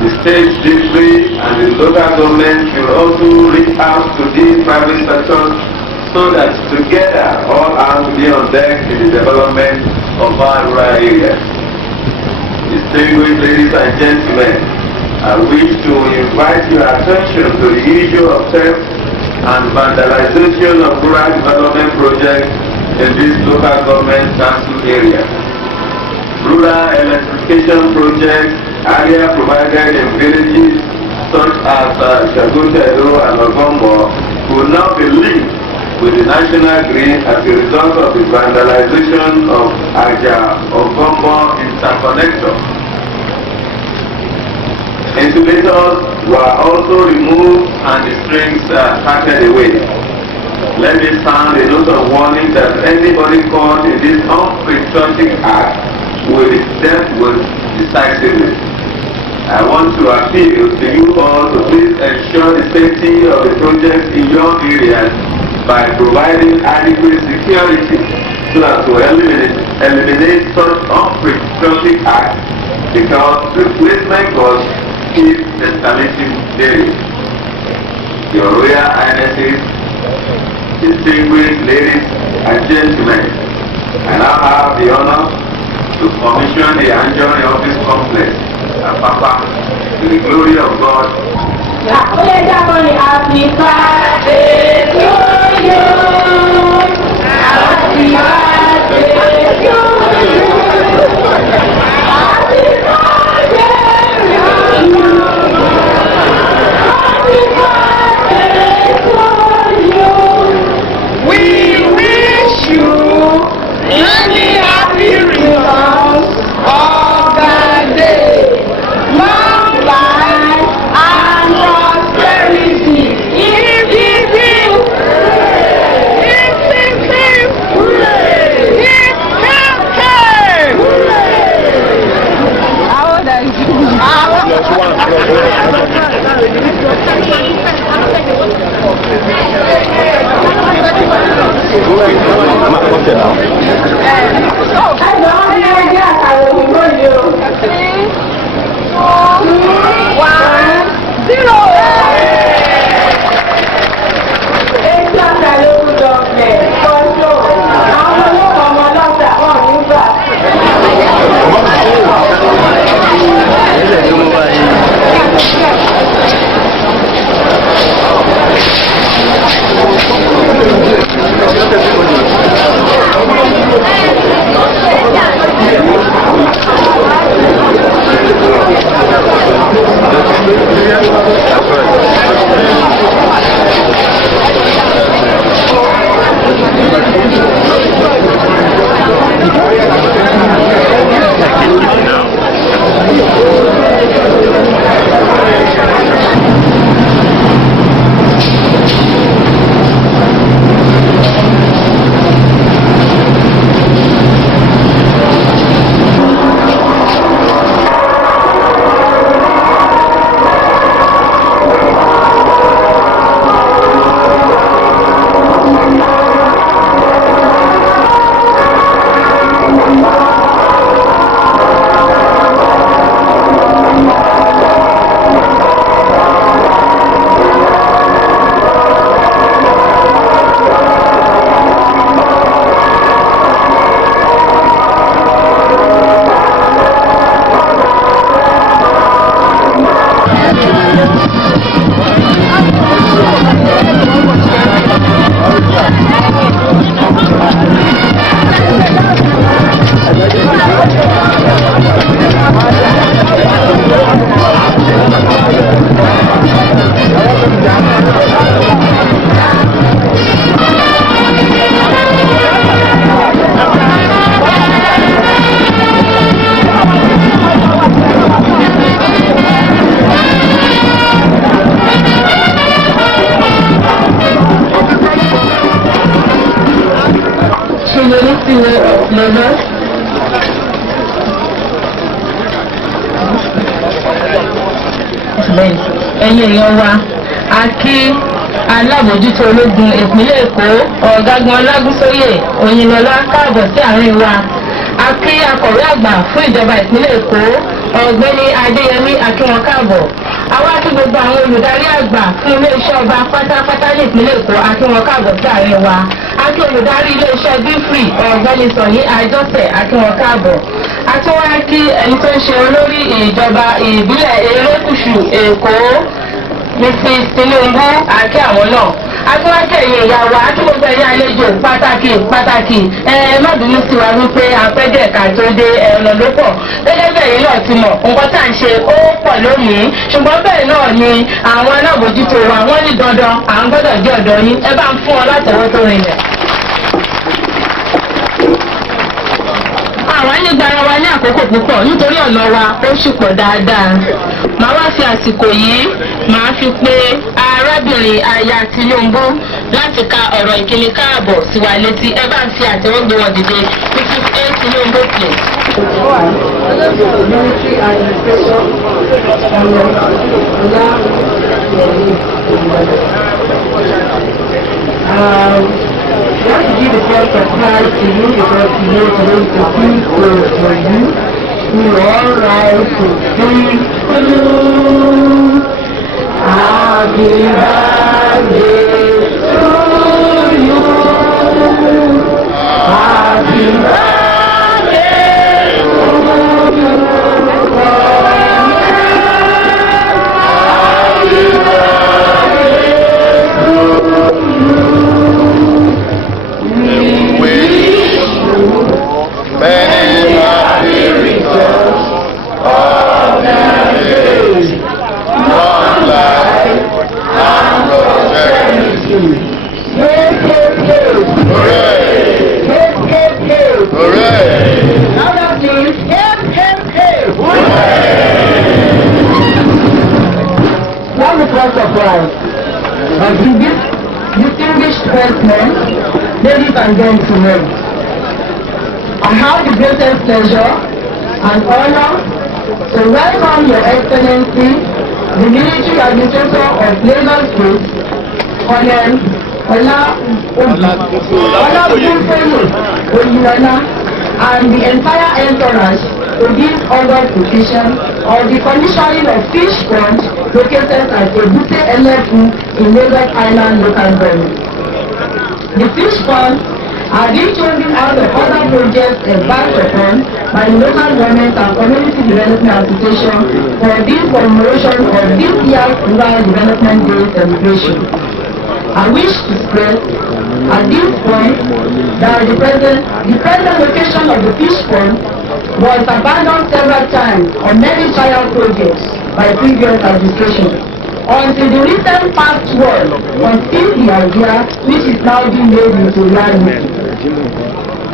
The state judiciary and the local government should also reach out to these private sectors so that together all hands will be on deck in the development of our rural areas. Distinguished ladies and gentlemen, I wish to invite your attention to the issue of theft and vandalization of rural development projects in this local government council area. Rural electrification projects area provided in villages such as Shagotedo and Ogombo will now be linked with the national grid as a result of the vandalization of Aja Ogombo interconnector. Insulators were also removed and the strings parted away. Let me sound a note of warning that anybody caught in this unpatriotic act will be dealt with decisively. I want to appeal to you all to please ensure the safety of the project in your areas by providing adequate security so as to eliminate such unpatriotic acts, because replacement costs keep escalating daily. Your Royal Highnesses, distinguished ladies and gentlemen, I now have the honor to commission the Anjorin Office Complex at Papa to the glory of God. Happy birthday to you. Happy birthday to you. Happy birthday to you. Happy birthday to you. We wish you many happy returns of the day. Long life and prosperity. Hip, hip, hip. Hip, hip, hip. Hip, hip, hip. How old are you? That's right. lọ́lọ́. Ẹ̀yin èèyàn wa, a kí alábòójútó ológun ìpínlẹ̀ Èkó ọ̀gágun Ọlágúnsóyè Oyinlọ́lá káàbọ̀ sí àárín wa. A kí akọ̀wé àgbà fún ìjọba ìpínlẹ̀ Èkó ọ̀gbẹ́ni Adéyẹmí akínwọn káàbọ̀. Àwa kí gbogbo àwọn olùdarí àgbà fún ilé-iṣẹ́ ọba pátápátá ní ìpínlẹ̀ Èkó akínwọn káàbọ̀ sí àárín wa. A kí olùdarí ilé-iṣẹ́ bífrì ọ̀gbẹ́ni Sọ̀ní Àjọsẹ̀ akínwọn káàbọ̀. A tún wá kí ẹni tó ń ṣe olórí ìjọba ìbílẹ̀ erékùṣù Èkó Mrs. Tinubu àti àwọn náà. Akíwájú ẹ̀yìn ìyá wa kí gbogbo ẹ̀yìn àlejò pàtàkì má bínú sí wa wípé apẹ́jẹ́ ẹ̀ka tó dé ọ̀nà ló pọ̀. Gẹ́gẹ́ bẹ́ẹ̀ yìí náà ti mọ̀ nǹkan tá à ń ṣe ó pọ̀ lónìí. Ṣùgbọ́n bẹ́ẹ̀ náà ni àwọn alábòójútó wa wọ́n ní dandan à ń gbọ́dọ̀ jẹ́ ọ̀dọ́ yín. Ẹ bá ń fún wọn látẹ̀wọ́ tó rinlẹ̀. Àwọn ẹni gbara wa ní àkókò púpọ̀ nítorí ọ̀nà wa ó sì pọ̀ dáadáa. Màá wá fi àsìkò yìí màá fi pé arábìnrin aya Tinubu láti ka ọ̀rọ̀ ìkíni káàbọ̀ sí wa létí. Ẹ bá ń fi àtẹ́wọ́gbé wọn dìde. Mrs. A. Tinubu please. I want to give a first surprise to you because you know today is a big day for you. We all rise to sing happy birthday to you. Happy birthday to you. Happy birthday to you. Many happy returns of the days, long life and prosperity. Hooray! Hooray! Louder please. Hooray! Now the first surprise. Distinguished guests, ladies and gentlemen, I have the greatest pleasure and honor to welcome Your Excellency, the Military Administrator of Lagos State, Colonel Oyinolu, and the entire entourage to this august occasion of the commissioning of fish pond located at Ebute Elefu in Lagos Island local government. The fish ponds are being chosen out of other projects embarked upon by the local government and community development association for this commemoration of this year's Rural Development Day celebration. I wish to stress at this point that the present location of the fish pond was abandoned several times on many trial projects by previous administrations, until the recent past world conceived the idea which is now being made into reality.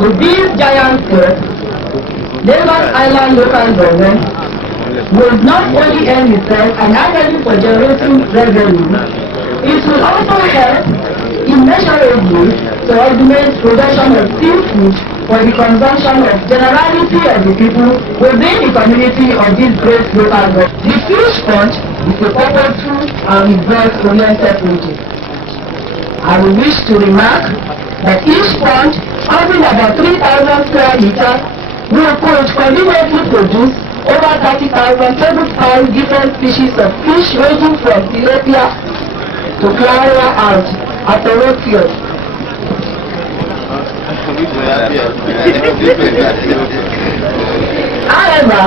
With these giant steps, Lagos Island local government will not only earn itself an avenue for generating revenue, it will also help immeasurably to augment production of seafood for the consumption of generality of the people within the community of this great local government. The fish pond is a purposeful and result-oriented project. I will wish to remark that each pond, having about 3,000 square meters, will conveniently produce over 30,000 tablespoons different species of fish ranging from tilapia to claria and ateropius. However,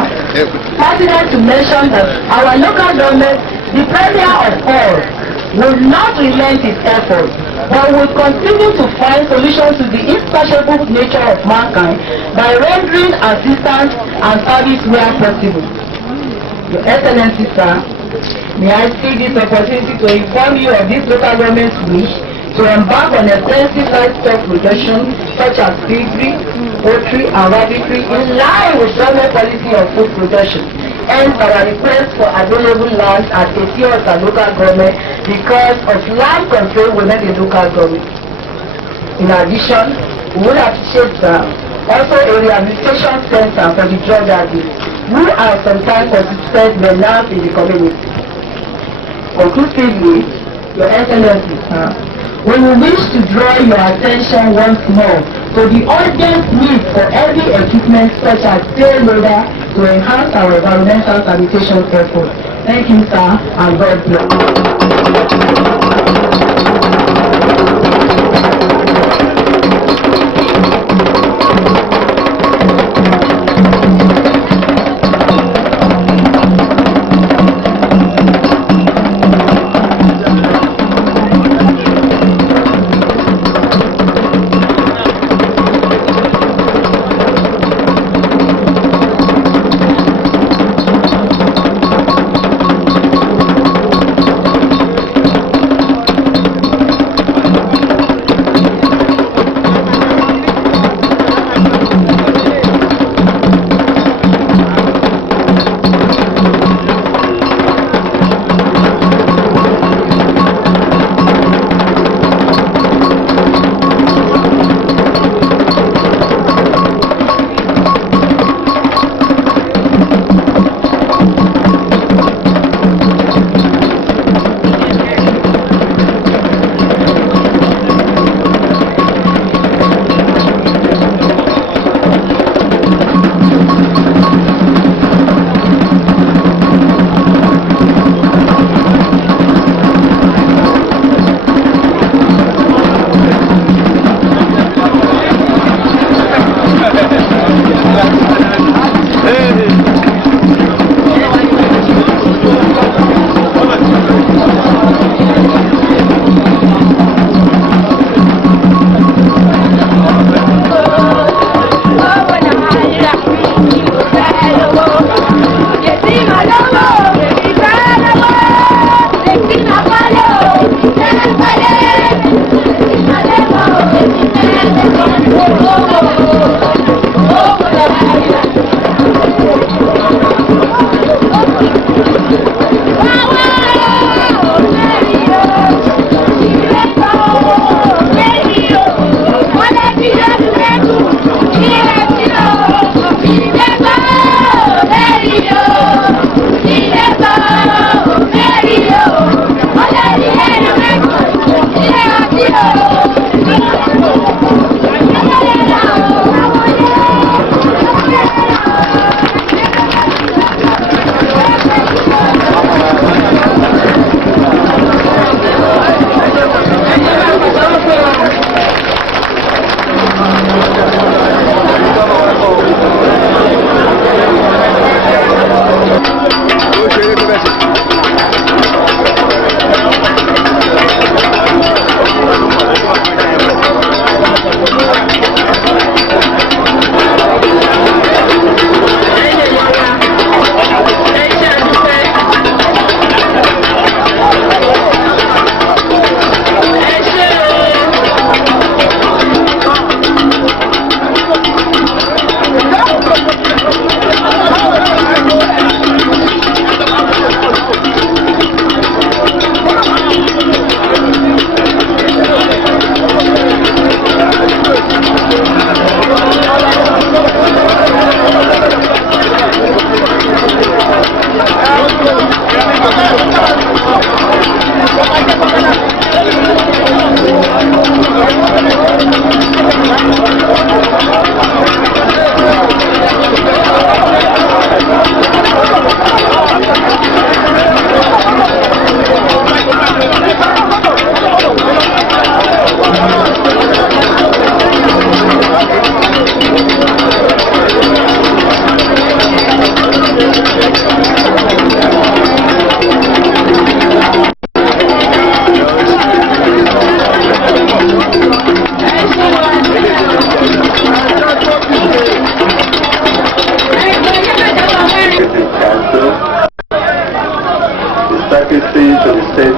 pertinent to mention that our local government, the premier of all, will not relent its efforts, but will continue to find solutions to the insatiable nature of mankind by rendering assistance and service where possible. Your Excellency, sir, may I take this opportunity to inform you of this local government's wish to embark on extensive livestock production such as piggery, poultry, and rabbitry in line with government policy of food production. Hence our request for available land at Ethiopia local government because of land control within the local government. In addition, We would appreciate also a rehabilitation center for the drug addicts who are sometimes considered menace in the community. Conclusively, Your Excellency, we wish to draw your attention once more to the urgent need for heavy equipment such as payloader to enhance our environmental sanitation efforts. Thank you, sir, and God bless.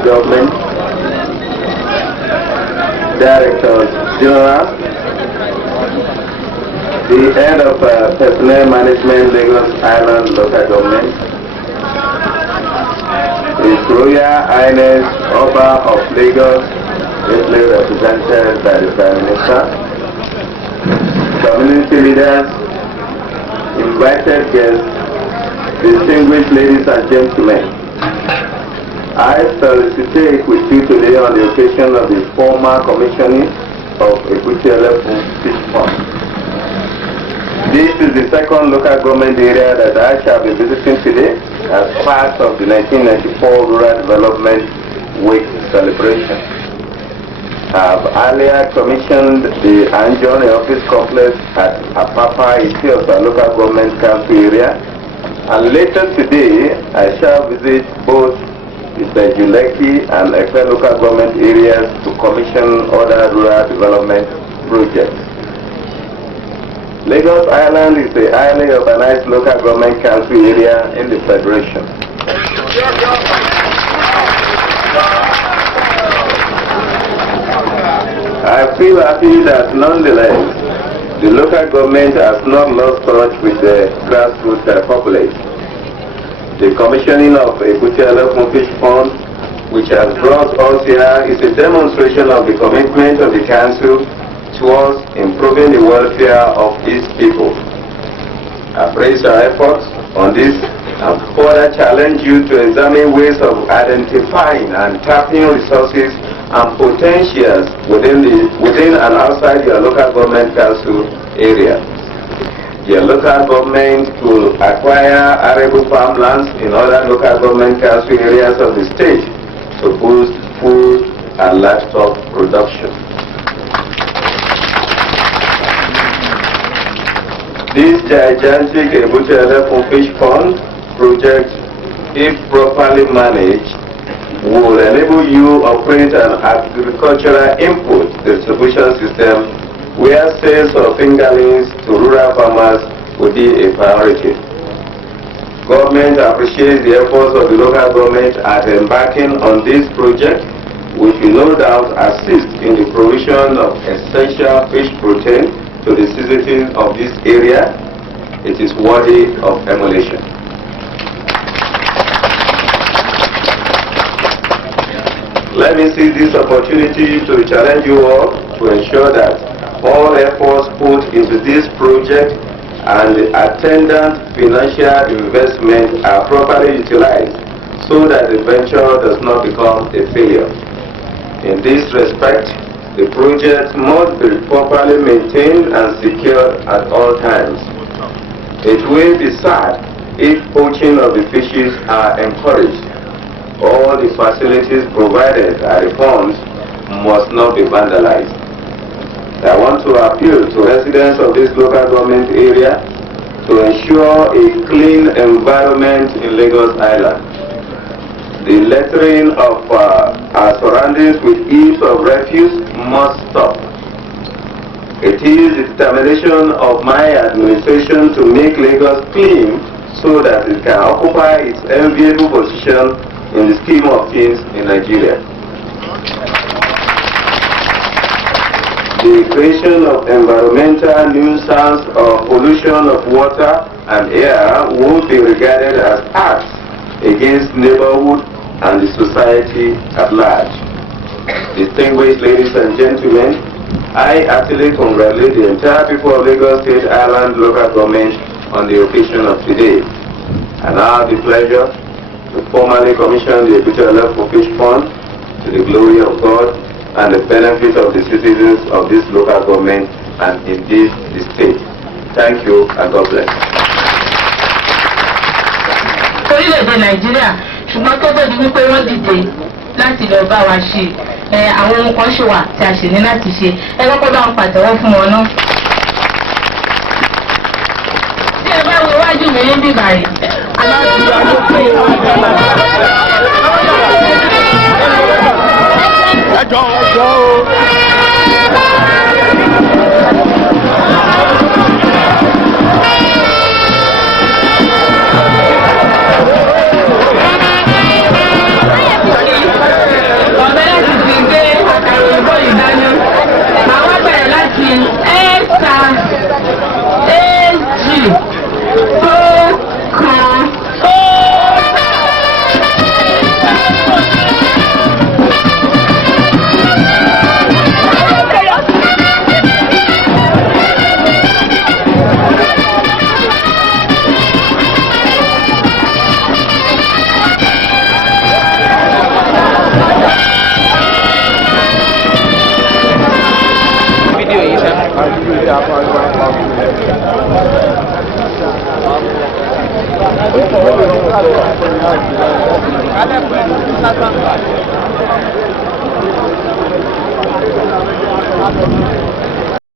Government, Directors General, the Head of Personnel Management, Lagos Island Local Government, His Royal Highness Oba of Lagos, ably represented by the Prime Minister, community leaders, invited guests, distinguished ladies and gentlemen. I felicitate with you today on the occasion of the formal commissioning of Ekutiele Fish Pond. This is the second local government area that I shall be visiting today as part of the 1994 Rural Development Week celebration. I have earlier commissioned the Anjon Office Complex at Apapa, Ethiopia local government council area, and later today I shall visit both the Juleki and Ekpe local government areas to commission other rural development projects. Lagos Island is a highly urbanized local government council area in the Federation. I feel happy that nonetheless, the local government has not lost touch with the grassroots populace. The commissioning of Ekutiele Fish Pond, which has brought us here, is a demonstration of the commitment of the council towards improving the welfare of these people. I praise your efforts on this and further challenge you to examine ways of identifying and tapping resources and potentials within and outside your local government council area. Your local government will acquire arable farmlands in other local government council areas of the state to boost food and livestock production. This gigantic Ekutiele Fish Pond project, if properly managed, will enable you operate an agricultural input distribution system where sales of fingerlings to rural farmers will be a priority. Government appreciates the efforts of the local government at embarking on this project, which will no doubt assist in the provision of essential fish protein to the citizens of this area. It is worthy of emulation. Let me seize this opportunity to challenge you all to ensure that all efforts put into this project and the attendant financial investment are properly utilized so that the venture does not become a failure. In this respect, the project must be properly maintained and secured at all times. It will be sad if poaching of the fishes are encouraged. All the facilities provided at the ponds must not be vandalized. I want to appeal to residents of this local government area to ensure a clean environment in Lagos Island. The littering of our surroundings with heaps of refuse must stop. It is the determination of my administration to make Lagos clean so that it can occupy its enviable position in the scheme of things in Nigeria. The creation of environmental nuisance or pollution of water and air will be regarded as acts against neighborhood and the society at large. Distinguished ladies and gentlemen, I heartily congratulate the entire people of Lagos State Island local government on the occasion of today. And I have the pleasure to formally commission the Ekutiele Fish Pond to the glory of God and the benefit of the citizens of this local government and indeed the state. Thank you and God bless. Orílẹ̀-èdè Nàìjíríà ṣùgbọ́n tó bẹ̀rẹ̀ wípé wọ́n dìde láti lọ bá wa ṣe àwọn ohun kan ṣe wà tí a ṣe ní láti ṣe ẹ kọ́kọ́ bá wọn pàtẹ́wọ́ fún wọn náà. Tí ẹ bá wo iwájú mi ní bíbá yìí. Alẹ́ pẹ̀lú